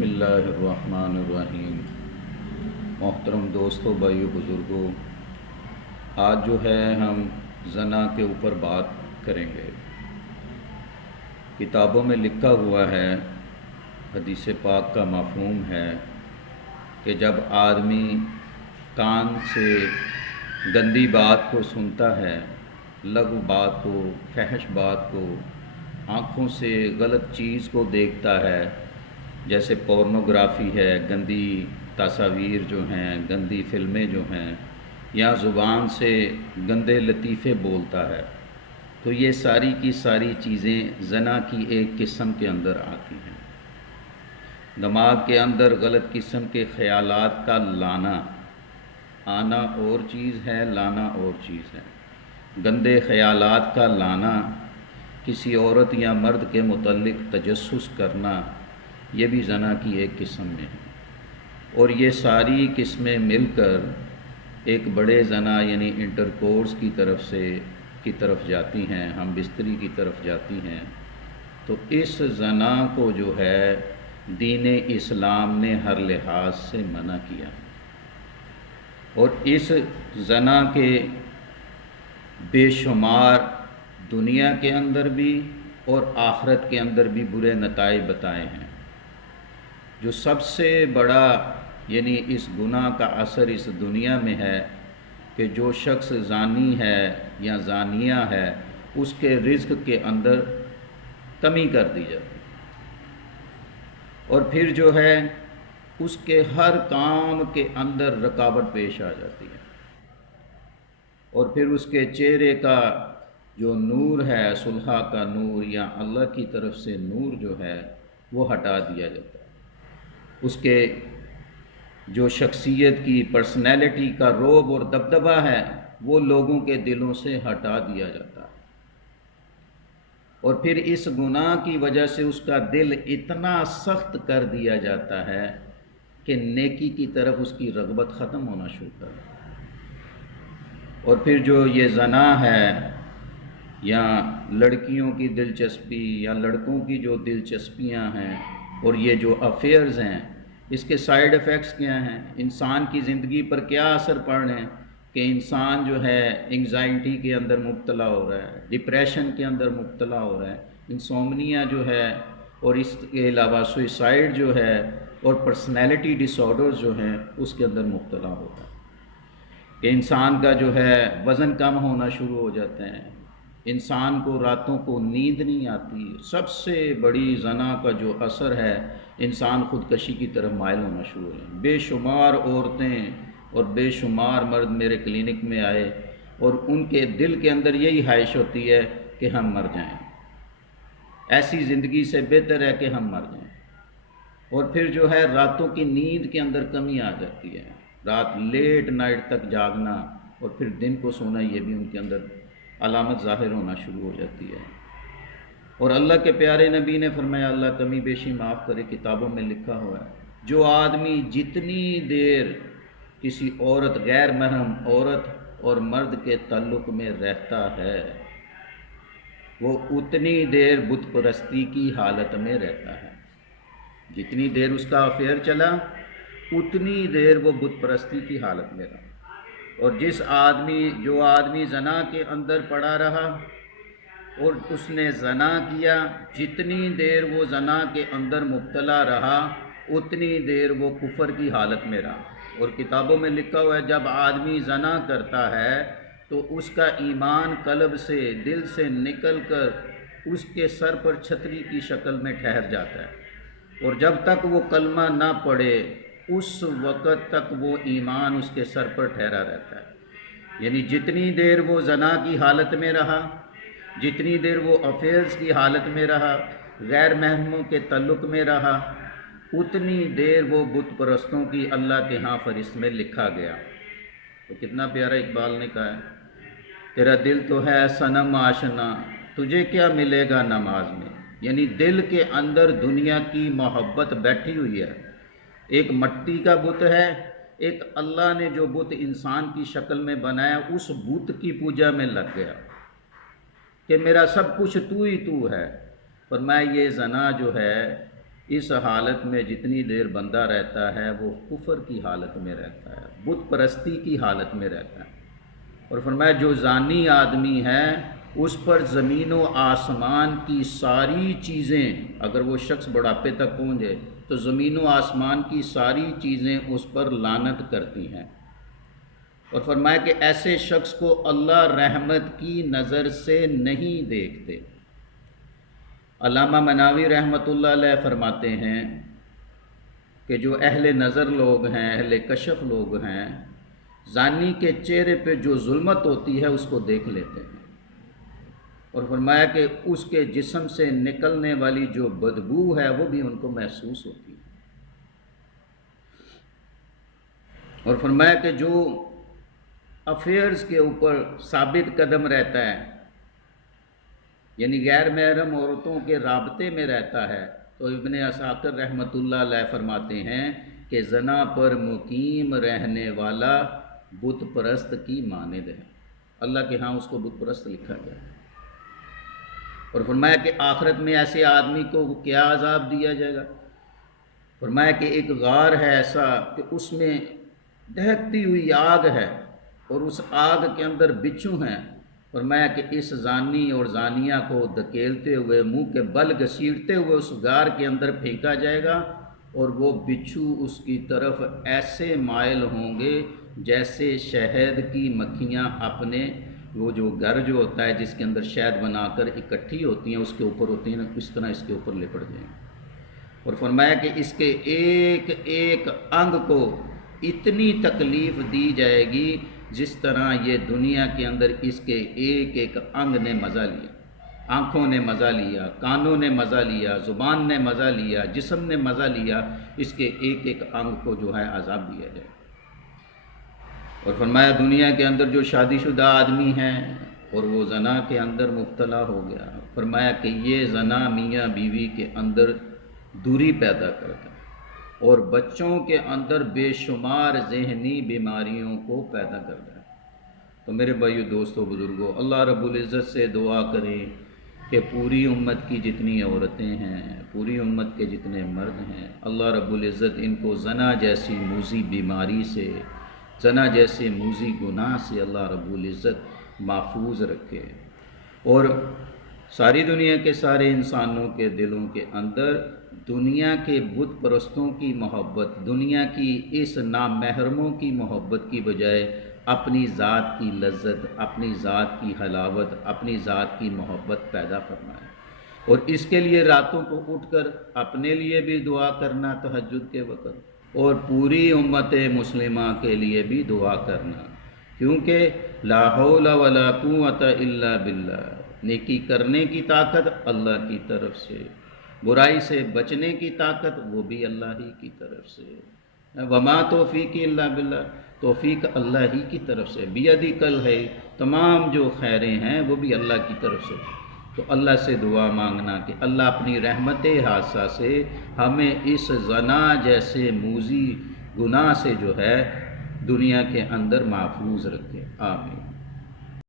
بسم اللہ الرحمن الرحیم۔ محترم دوستوں، بھائیو، بزرگوں، آج جو ہے ہم زنا کے اوپر بات کریں گے۔ کتابوں میں لکھا ہوا ہے، حدیث پاک کا مفہوم ہے کہ جب آدمی کان سے گندی بات کو سنتا ہے، لغو بات کو، فحش بات کو، آنکھوں سے غلط چیز کو دیکھتا ہے، جیسے پورنوگرافی ہے، گندی تصاویر جو ہیں، گندی فلمیں جو ہیں، یا زبان سے گندے لطیفے بولتا ہے، تو یہ ساری کی ساری چیزیں زنا کی ایک قسم کے اندر آتی ہیں۔ دماغ کے اندر غلط قسم کے خیالات کا لانا، آنا اور چیز ہے، لانا اور چیز ہے۔ گندے خیالات کا لانا، کسی عورت یا مرد کے متعلق تجسس کرنا، یہ بھی زنا کی ایک قسم میں ہے۔ اور یہ ساری قسمیں مل کر ایک بڑے زنا یعنی انٹرکورس کی طرف جاتی ہیں، ہم بستری کی طرف جاتی ہیں۔ تو اس زنا کو جو ہے دین اسلام نے ہر لحاظ سے منع کیا، اور اس زنا کے بے شمار دنیا کے اندر بھی اور آخرت کے اندر بھی برے نتائج بتائے ہیں۔ جو سب سے بڑا یعنی اس گناہ کا اثر اس دنیا میں ہے کہ جو شخص زانی ہے یا زانیہ ہے، اس کے رزق کے اندر کمی کر دی جاتی ہے، اور پھر جو ہے اس کے ہر کام کے اندر رکاوٹ پیش آ جاتی ہے، اور پھر اس کے چہرے کا جو نور ہے، صلح کا نور یا اللہ کی طرف سے نور جو ہے وہ ہٹا دیا جاتا ہے۔ اس کے جو شخصیت کی پرسنالٹی کا روب اور دبدبہ ہے وہ لوگوں کے دلوں سے ہٹا دیا جاتا ہے، اور پھر اس گناہ کی وجہ سے اس کا دل اتنا سخت کر دیا جاتا ہے کہ نیکی کی طرف اس کی رغبت ختم ہونا شروع کر دیتا ہے۔ اور پھر جو یہ زنا ہے یا لڑکیوں کی دلچسپی یا لڑکوں کی جو دلچسپیاں ہیں اور یہ جو افیئرز ہیں، اس کے سائیڈ ایفیکٹس کیا ہیں، انسان کی زندگی پر کیا اثر پڑ رہے ہیں کہ انسان جو ہے انگزائٹی کے اندر مبتلا ہو رہا ہے، ڈپریشن کے اندر مبتلا ہو رہا ہے، انسومنیا جو ہے، اور اس کے علاوہ سوئسائڈ جو ہے اور پرسنالٹی ڈس آرڈرز جو ہیں اس کے اندر مبتلا ہوتا ہے، کہ انسان کا جو ہے وزن کم ہونا شروع ہو جاتے ہیں، انسان کو راتوں کو نیند نہیں آتی۔ سب سے بڑی زنا کا جو اثر ہے، انسان خودکشی کی طرف مائل ہونا شروع ہو جائے۔ بے شمار عورتیں اور بے شمار مرد میرے کلینک میں آئے، اور ان کے دل کے اندر یہی خواہش ہوتی ہے کہ ہم مر جائیں، ایسی زندگی سے بہتر ہے کہ ہم مر جائیں۔ اور پھر جو ہے راتوں کی نیند کے اندر کمی آ جاتی ہے، رات لیٹ نائٹ تک جاگنا اور پھر دن کو سونا، یہ بھی ان کے اندر علامت ظاہر ہونا شروع ہو جاتی ہے۔ اور اللہ کے پیارے نبی نے فرمایا، اللہ کمی بیشی معاف کرے، کتابوں میں لکھا ہوا ہے، جو آدمی جتنی دیر کسی عورت، غیر محرم عورت اور مرد کے تعلق میں رہتا ہے، وہ اتنی دیر بت پرستی کی حالت میں رہتا ہے۔ جتنی دیر اس کا افیئر چلا، اتنی دیر وہ بت پرستی کی حالت میں رہا۔ اور جو آدمی زنا کے اندر پڑا رہا اور اس نے زنا کیا، جتنی دیر وہ زنا کے اندر مبتلا رہا، اتنی دیر وہ کفر کی حالت میں رہا۔ اور کتابوں میں لکھا ہوا ہے، جب آدمی زنا کرتا ہے تو اس کا ایمان قلب سے، دل سے نکل کر اس کے سر پر چھتری کی شکل میں ٹھہر جاتا ہے، اور جب تک وہ کلمہ نہ پڑھے اس وقت تک وہ ایمان اس کے سر پر ٹھہرا رہتا ہے۔ یعنی جتنی دیر وہ زنا کی حالت میں رہا، جتنی دیر وہ افیئرز کی حالت میں رہا، غیر محرموں کے تعلق میں رہا، اتنی دیر وہ بت پرستوں کی اللہ کے ہاں فہرست میں لکھا گیا۔ تو کتنا پیارا اقبال نے کہا ہے، تیرا دل تو ہے صنم آشنا، تجھے کیا ملے گا نماز میں۔ یعنی دل کے اندر دنیا کی محبت بیٹھی ہوئی ہے، ایک مٹی کا بت ہے، ایک اللہ نے جو بت انسان کی شکل میں بنایا، اس بت کی پوجا میں لگ گیا کہ میرا سب کچھ تو ہی تو ہے۔ فرمایا یہ زنا جو ہے اس حالت میں جتنی دیر بندہ رہتا ہے وہ کفر کی حالت میں رہتا ہے، بت پرستی کی حالت میں رہتا ہے۔ اور فرمایا جو زانی آدمی ہے اس پر زمین و آسمان کی ساری چیزیں، اگر وہ شخص بڑھاپے تک پہنچ جائے تو زمین و آسمان کی ساری چیزیں اس پر لعنت کرتی ہیں۔ اور فرمایا کہ ایسے شخص کو اللہ رحمت کی نظر سے نہیں دیکھتے۔ علامہ مناوی رحمۃ اللہ علیہ فرماتے ہیں کہ جو اہل نظر لوگ ہیں، اہل کشف لوگ ہیں، زانی کے چہرے پہ جو ظلمت ہوتی ہے اس کو دیکھ لیتے ہیں، اور فرمایا کہ اس کے جسم سے نکلنے والی جو بدبو ہے وہ بھی ان کو محسوس ہوتی ہے۔ اور فرمایا کہ جو افیئرز کے اوپر ثابت قدم رہتا ہے، یعنی غیر محرم عورتوں کے رابطے میں رہتا ہے، تو ابن عساکر رحمۃ اللہ علیہ فرماتے ہیں کہ زنا پر مقیم رہنے والا بت پرست کی مانند ہے، اللہ کے ہاں اس کو بت پرست لکھا گیا ہے۔ اور فرمایا کہ آخرت میں ایسے آدمی کو کیا عذاب دیا جائے گا؟ فرمایا کہ ایک غار ہے ایسا کہ اس میں دہکتی ہوئی آگ ہے اور اس آگ کے اندر بچھو ہیں۔ فرمایا کہ اس زانی اور زانیہ کو دھکیلتے ہوئے منہ کے بل گھسیٹتے ہوئے اس غار کے اندر پھینکا جائے گا، اور وہ بچھو اس کی طرف ایسے مائل ہوں گے جیسے شہد کی مکھیاں اپنے وہ جو گھر جو ہوتا ہے جس کے اندر شہد بنا کر اکٹھی ہوتی ہیں اس کے اوپر ہوتی ہیں، اس طرح اس کے اوپر لپٹ جائیں گے۔ اور فرمایا کہ اس کے ایک ایک انگ کو اتنی تکلیف دی جائے گی جس طرح یہ دنیا کے اندر اس کے ایک ایک انگ نے مزہ لیا، آنکھوں نے مزہ لیا، کانوں نے مزہ لیا، زبان نے مزہ لیا، جسم نے مزہ لیا، اس کے ایک ایک انگ کو جو ہے عذاب دیا جائے۔ اور فرمایا دنیا کے اندر جو شادی شدہ آدمی ہیں اور وہ زنا کے اندر مبتلا ہو گیا، فرمایا کہ یہ زنا میاں بیوی کے اندر دوری پیدا کرتا ہے اور بچوں کے اندر بے شمار ذہنی بیماریوں کو پیدا کرتا ہے۔ تو میرے بھائیو، دوستو، بزرگوں، اللہ رب العزت سے دعا کریں کہ پوری امت کی جتنی عورتیں ہیں، پوری امت کے جتنے مرد ہیں، اللہ رب العزت ان کو زنا جیسی موذی بیماری سے، زنا جیسے موذی گناہ سے اللہ رب العزت محفوظ رکھے، اور ساری دنیا کے سارے انسانوں کے دلوں کے اندر دنیا کے بت پرستوں کی محبت، دنیا کی اس نامحرموں کی محبت کی بجائے اپنی ذات کی لذت، اپنی ذات کی حلاوت، اپنی ذات کی محبت پیدا فرمائے۔ اور اس کے لیے راتوں کو اٹھ کر اپنے لیے بھی دعا کرنا تہجد کے وقت، اور پوری امت مسلمہ کے لیے بھی دعا کرنا، کیونکہ لا حول ولا قوت الا باللہ، نیکی کرنے کی طاقت اللہ کی طرف سے، برائی سے بچنے کی طاقت وہ بھی اللہ ہی کی طرف سے، وما توفیق الا باللہ، توفیق اللہ ہی کی طرف سے، بیدک الخیر، تمام جو خیریں ہیں وہ بھی اللہ کی طرف سے۔ تو اللہ سے دعا مانگنا کہ اللہ اپنی رحمت حادثہ سے ہمیں اس زنا جیسے موذی گناہ سے جو ہے دنیا کے اندر محفوظ رکھے، آمین۔